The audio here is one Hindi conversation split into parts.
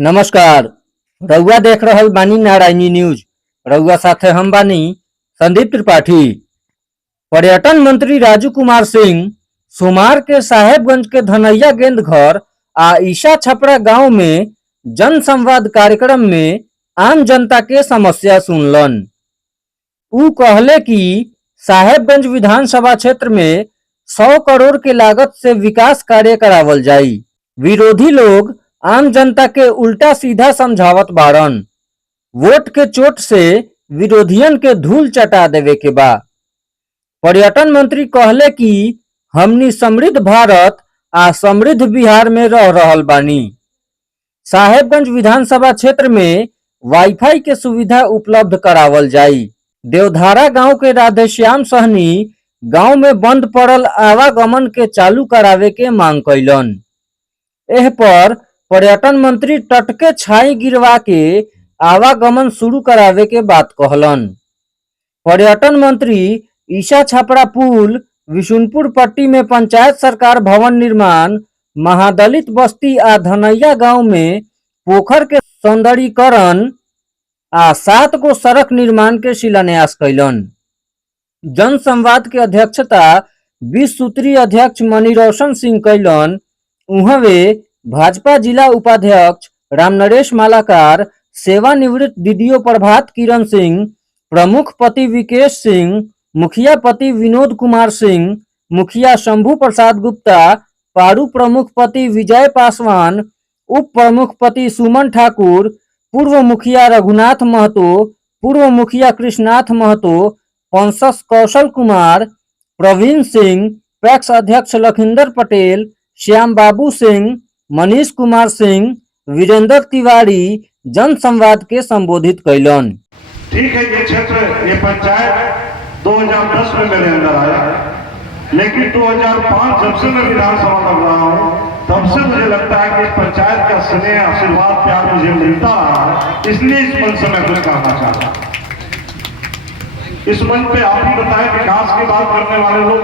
नमस्कार। रउआ देख रहल बानी नारायणी न्यूज। रउआ साथे हम बानी संदीप त्रिपाठी। पर्यटन मंत्री राजू कुमार सिंह सोमवार के साहेबगंज के धनैया गेंद घर आ ईसा छपरा गांव में जन संवाद कार्यक्रम में आम जनता के समस्या सुनलन। उ कहले कि साहेबगंज विधानसभा क्षेत्र में 100 करोड़ के लागत से विकास कार्य करावल जाई। विरोधी लोग आम जनता के उल्टा सीधा समझावत बाड़न। वोट के चोट से विरोधियन के धूल चटा देवे के बा। पर्यटन मंत्री कहले कि हमनी समृद्ध भारत आ समृद्ध बिहार में रह रहल बानी। साहेबगंज विधानसभा क्षेत्र में वाईफाई के सुविधा उपलब्ध करावल जाई। देवधारा गांव के राधेश्याम सहनी गांव में बंद पड़ल आवागमन के चालू करावे के मांग कैलन। एह पर पर्यटन मंत्री तट के छाई गिरवा के आवागमन शुरू करावे के बात कहलन। पर्यटन मंत्री ईसा छपरा पुल, विशुनपुर पट्टी में पंचायत सरकार भवन निर्माण, महादलित बस्ती आ धनैया गांव में पोखर के सौंदर्यीकरण आ 7 गो सड़क निर्माण के शिलान्यास कैलन। जन संवाद के अध्यक्षता 20 सूत्री अध्यक्ष मणिरोशन सिंह कैलन। उहवे भाजपा जिला उपाध्यक्ष रामनरेश मालाकार, सेवानिवृत्त डीडीओ प्रभात किरण सिंह, प्रमुख पति विकेश सिंह, मुखिया पति विनोद कुमार सिंह, मुखिया शंभू प्रसाद गुप्ता, पारू प्रमुख पति विजय पासवान, उप प्रमुख पति सुमन ठाकुर, पूर्व मुखिया रघुनाथ महतो, पूर्व मुखिया कृष्णनाथ महतो, पंसस कौशल कुमार, प्रवीण सिंह, पैक्स अध्यक्ष लखिंदर पटेल, श्याम बाबू सिंह, मनीष कुमार सिंह, वीरेंद्र तिवारी जन संवाद के संबोधित कैलन। ठीक है, ये क्षेत्र, ये पंचायत 2010 में मेरे अंदर आया, लेकिन 2005 जब से मैं विधानसभा लग रहा हूँ तब से मुझे लगता है कि इस पंचायत का स्नेह, आशीर्वाद, प्यार मुझे मिलता रहा है। इसलिए इस मंच से मैं कुछ कहना चाहता हूँ। इस मंच पे आप ही बताएं, विकास की बात करने वाले लोग,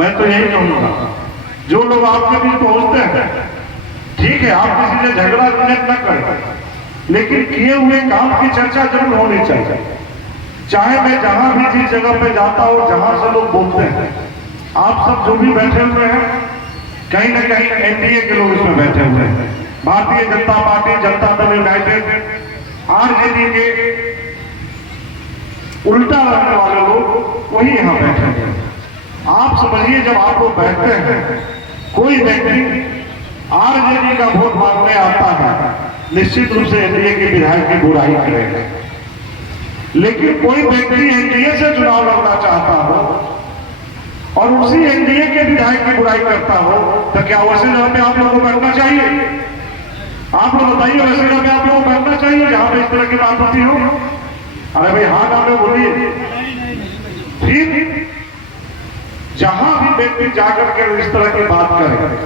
मैं तो यही कहूँगा, जो लोग आपके बीच पहुंचते हैं, ठीक है, आप किसी से झगड़ा न करें, लेकिन किए हुए काम की चर्चा जरूर होनी चाहिए। चाहे मैं जहां भी जिस जगह पे जाता हूं, जहां से लोग बोलते हैं, आप सब जो भी बैठे हुए हैं, कहीं ना कहीं एनडीए के लोग इसमें बैठे हुए हैं। Bharatiya Janata party, Janata Dal United, RJD के उल्टा रहने वाले लोग वही यहां बैठे हुए हैं। आप समझिए, जब आप लोग बैठते हैं, कोई व्यक्ति आरजेडी का वोट मांगने आता है, निश्चित रूप से एनडीए के विधायक की बुराई करेगा। लेकिन कोई व्यक्ति एनडीए से चुनाव लड़ना चाहता हो और उसी एनडीए के विधायक की बुराई करता हो, तो क्या वैसे जगह पे आप लोगों को बैठना चाहिए? आप लोग बताइए, वैसे जगह पे आप लोगों को बैठना चाहिए जहां पे इस तरह की बात होती हो? अरे भाई, हाँ ना बोलिए। फिर जहां भी व्यक्ति जाकर के इस तरह की बात करे,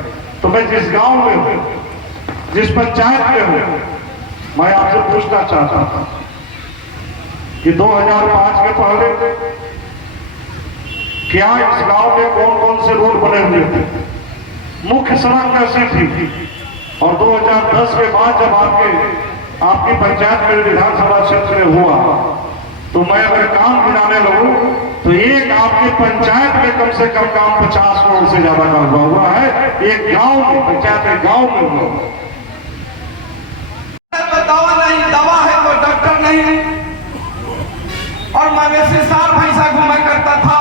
तो मैं जिस गांव में हूं, जिस पंचायत में हूं, मैं आपसे पूछना चाहता हूं कि 2005 के पहले क्या इस गांव में कौन कौन से रोड बने हुए थे, मुख्य सड़क कैसी थी? और 2010 के बाद जब आपकी पंचायत मेरे विधानसभा क्षेत्र में हुआ, तो मैं अगर काम गिनाने लगूं तो एक आपके पंचायत में कम से कम काम 50 करोड़ से ज्यादा का हुआ है। एक गांव में, पंचायत एक गांव में हुआ। दवा नहीं, दवा है तो डॉक्टर नहीं है। और मवेशी साल भैंसा घुमा करता था,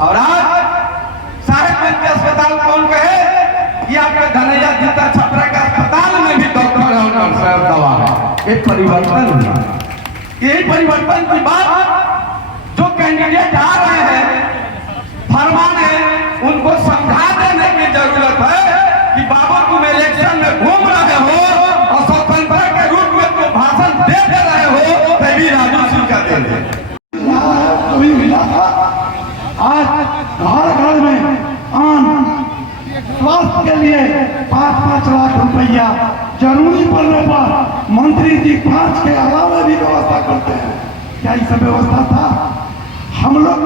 और आज साहेबगंज के अस्पताल कौन कहे कि आपके धनैया जीता छपरा के अस्पताल में भी डॉक्टर है और सर दवा है। एक परिवर्तन हुआ। यही परिवर्तन की बात जो कैंडिडेट आ रहे हैं, फरमान है, उनको समझा देने की जरूरत है कि बाबा तुम इलेक्शन में घूम रहे हो और स्वतंत्रता के रूप में तुम भाषण दे रहे हो, तभी राजू सिंह का दे दे। कभी मिला था, आज घर घर में स्वास्थ्य के लिए 5-5 लाख रुपया जरूरी पड़ने पर मंत्री जी 5 के अलावा भी व्यवस्था करते हैं। क्या ये सब व्यवस्था था? हम लोग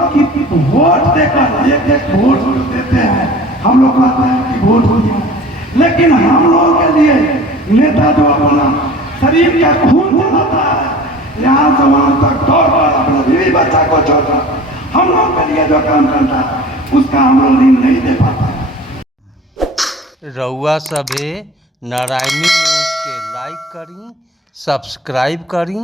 वोट देकर एक वोट देते हैं, हम लोग कहते हैं कि वोट हो गया, लेकिन हम लोगों के लिए नेता जो अपना शरीर का खून जलाता है, यहाँ से वहां तक दौड़ कर अपने बीवी बच्चा को छोड़ना, हम लोगों के लिए जो काम करता है उसका हम लोग ऋण नहीं दे पाता। रउआ सभे नारायणी न्यूज़ के लाइक करी, सब्सक्राइब करी।